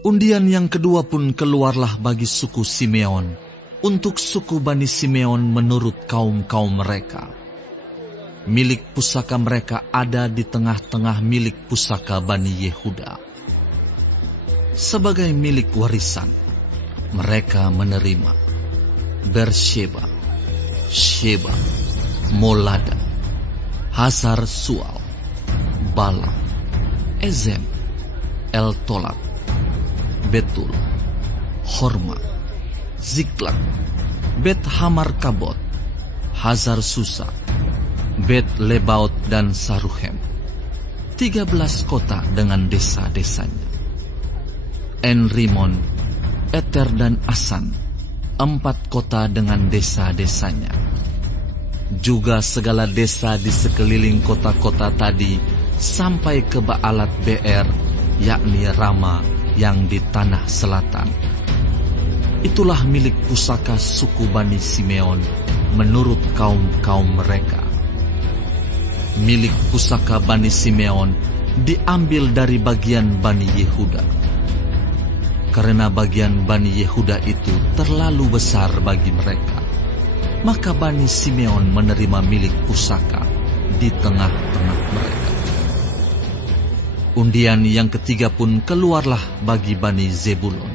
Undian yang kedua pun keluarlah bagi suku Simeon, untuk suku Bani Simeon menurut kaum-kaum mereka. Milik pusaka mereka ada di tengah-tengah milik pusaka Bani Yehuda. Sebagai milik warisan, mereka menerima Bersheba, Sheba, Molada, Hazar Sual, Bala, Ezem, El-Tolat, Betul, Horma, Ziklag, Bet Hamar Kabot, Hazar Susa, Bet Lebaot dan Saruhem. 13 kota dengan desa-desanya. En-Rimon, Eter dan Asan, 4 kota dengan desa-desanya. Juga segala desa di sekeliling kota-kota tadi sampai ke Baalat Beer, yakni Rama yang di tanah selatan. Itulah milik pusaka suku Bani Simeon menurut kaum-kaum mereka. Milik pusaka Bani Simeon diambil dari bagian Bani Yehuda. Karena bagian Bani Yehuda itu terlalu besar bagi mereka, maka Bani Simeon menerima milik pusaka di tengah-tengah mereka. Undian yang ketiga pun keluarlah bagi Bani Zebulon,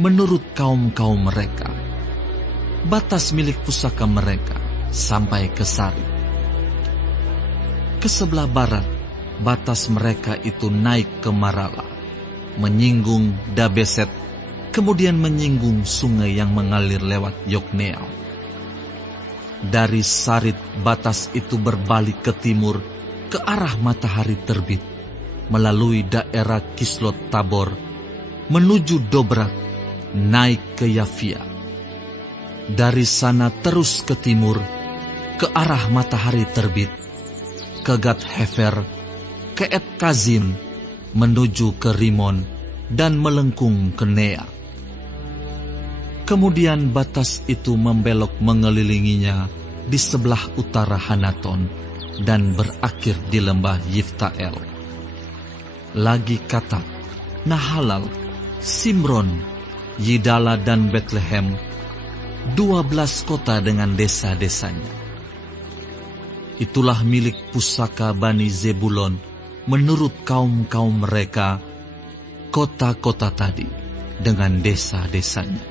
menurut kaum-kaum mereka. Batas milik pusaka mereka sampai ke Sari. Ke sebelah barat, batas mereka itu naik ke Marala, menyinggung Dabeset, kemudian menyinggung sungai yang mengalir lewat Yokneam. Dari Sarit batas itu berbalik ke timur, ke arah matahari terbit, melalui daerah Kislot Tabor, menuju Dobrat, naik ke Yafia. Dari sana terus ke timur, ke arah matahari terbit, ke Gat Hefer, ke Et Kazim, menuju ke Rimon, dan melengkung ke Nea. Kemudian batas itu membelok mengelilinginya di sebelah utara Hanaton, dan berakhir di lembah Yiftael. Lagi Katak, Nahalal, Simron, Yidala dan Betlehem, 12 kota dengan desa-desanya. Itulah milik pusaka Bani Zebulon menurut kaum-kaum mereka, kota-kota tadi dengan desa-desanya.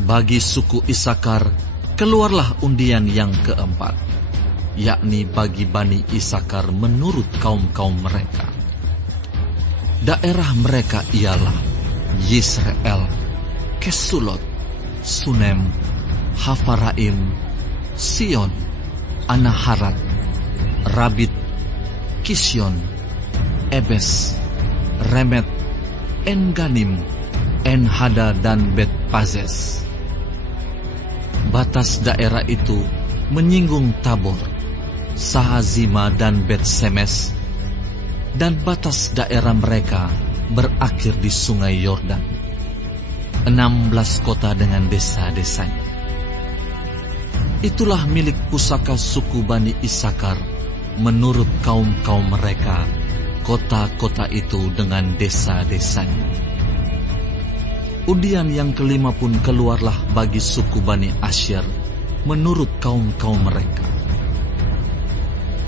Bagi suku Isakar keluarlah undian yang keempat, yakni bagi Bani Isakar menurut kaum-kaum mereka. Daerah mereka ialah Yisrael, Kesulot, Sunem, Hafaraim, Sion, Anaharat, Rabit, Kisyon, Ebes, Remet, En-Ganim, En-Hada dan Bet-Pazes. Batas daerah itu menyinggung Tabor, Sahazima dan Bet-Semes, dan batas daerah mereka berakhir di sungai Yordan. 16 kota dengan desa-desanya. Itulah milik pusaka suku Bani Isakar menurut kaum-kaum mereka, kota-kota itu dengan desa-desanya. Undian yang kelima pun keluarlah bagi suku Bani Asyer menurut kaum-kaum mereka.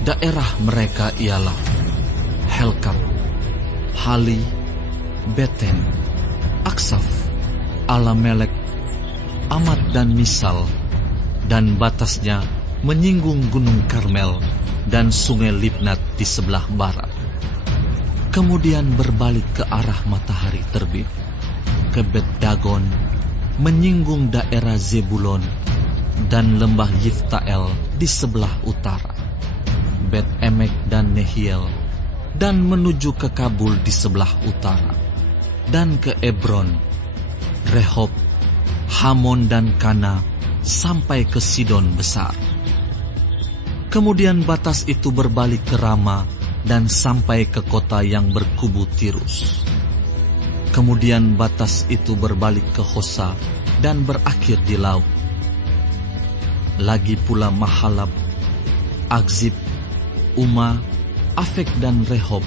Daerah mereka ialah Helkat, Hali, Beten, Aksaf, Alamelek, Amat dan Misal, dan batasnya menyinggung Gunung Karmel dan sungai Libnat di sebelah barat. Kemudian berbalik ke arah matahari terbit, ke Bet Dagon, menyinggung daerah Zebulon, dan lembah Yiftael di sebelah utara, Bet Emek dan Nehiel, dan menuju ke Kabul di sebelah utara, dan ke Ebron, Rehob, Hamon dan Kana, sampai ke Sidon besar. Kemudian batas itu berbalik ke Rama dan sampai ke kota yang berkubu Tirus. Kemudian batas itu berbalik ke Hosa dan berakhir di laut. Lagi pula Mahalab, Akzib, Uma, Afek dan Rehob,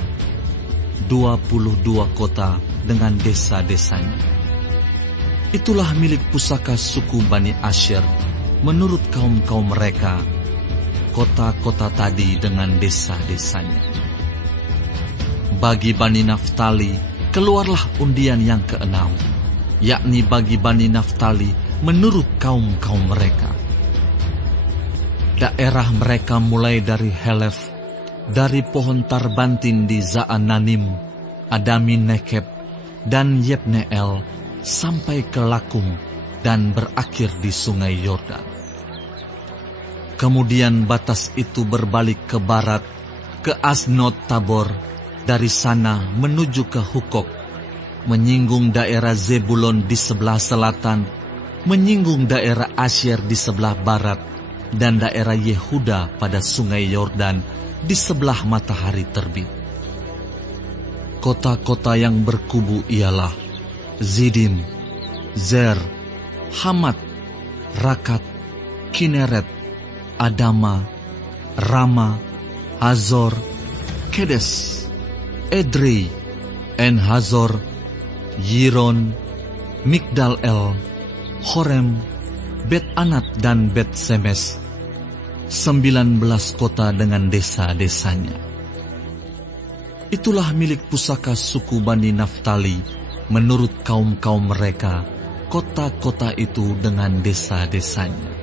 22 kota dengan desa-desanya. Itulah milik pusaka suku Bani Asyer menurut kaum-kaum mereka, kota-kota tadi dengan desa-desanya. Bagi Bani Naftali, keluarlah undian yang keenam, yakni bagi Bani Naftali menurut kaum-kaum mereka. Daerah mereka mulai dari Helef, dari pohon Tarbantin di Zaananim, Adami Nekeb, dan Yebneel, sampai ke Lakum, dan berakhir di sungai Yordan. Kemudian batas itu berbalik ke barat, ke Asnot Tabor, dari sana menuju ke Hukok, menyinggung daerah Zebulon di sebelah selatan, menyinggung daerah Asyer di sebelah barat, dan daerah Yehuda pada sungai Yordan di sebelah matahari terbit. Kota-kota yang berkubu ialah Zidim, Zer, Hamat, Rakat, Kineret, Adama, Rama, Hazor, Kedes, Edrei, En-Hazor, Yiron, Migdal-El, Horem, Bet-Anat dan Bet-Semes, 19 kota dengan desa-desanya. Itulah milik pusaka suku Bani Naftali menurut kaum-kaum mereka, kota-kota itu dengan desa-desanya.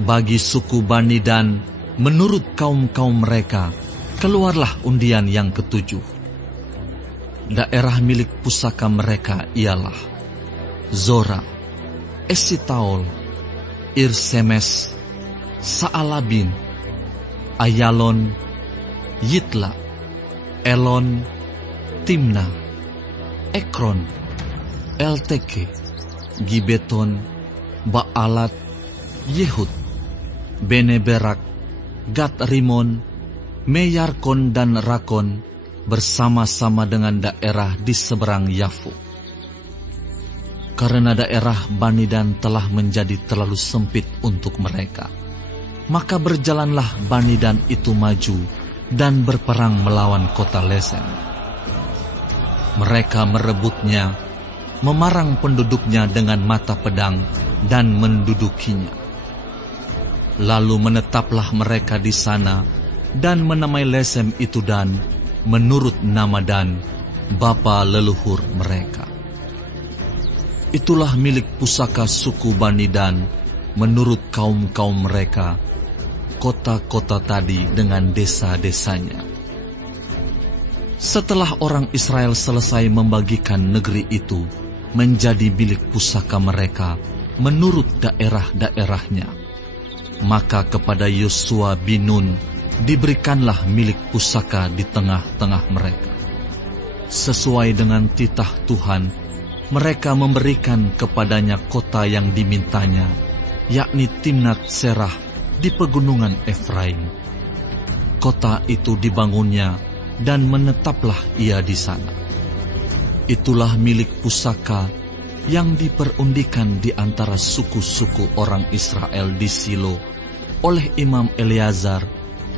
Bagi suku Bani Dan, menurut kaum-kaum mereka, keluarlah undian yang ketujuh. Daerah milik pusaka mereka ialah Zora, Esitaol, Irsemes, Saalabin, Ayalon, Yitla, Elon, Timna, Ekron, Elteke, Gibeton, Baalat, Yehud, Beneberak, Gat Rimon, Meyarkon dan Rakon, bersama-sama dengan daerah di seberang Yafu. Karena daerah Bani Dan telah menjadi terlalu sempit untuk mereka, maka berjalanlah Bani Dan itu maju dan berperang melawan kota Lesem. Mereka merebutnya, memarang penduduknya dengan mata pedang dan mendudukinya. Lalu menetaplah mereka di sana dan menamai Lesem itu Dan menurut nama Dan, bapa leluhur mereka. Itulah milik pusaka suku Bani Dan menurut kaum-kaum mereka, kota-kota tadi dengan desa-desanya. Setelah orang Israel selesai membagikan negeri itu menjadi milik pusaka mereka menurut daerah-daerahnya, maka kepada Yosua bin Nun diberikanlah milik pusaka di tengah-tengah mereka. Sesuai dengan titah Tuhan, mereka memberikan kepadanya kota yang dimintanya, yakni Timnat Serah di pegunungan Efraim. Kota itu dibangunnya dan menetaplah ia di sana. Itulah milik pusaka yang diperundikan di antara suku-suku orang Israel di Silo oleh Imam Eleazar,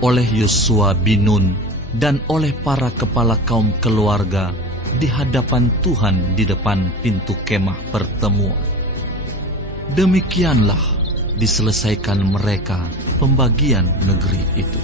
oleh Yosua bin Nun, dan oleh para kepala kaum keluarga di hadapan Tuhan di depan pintu kemah pertemuan. Demikianlah diselesaikan mereka pembagian negeri itu.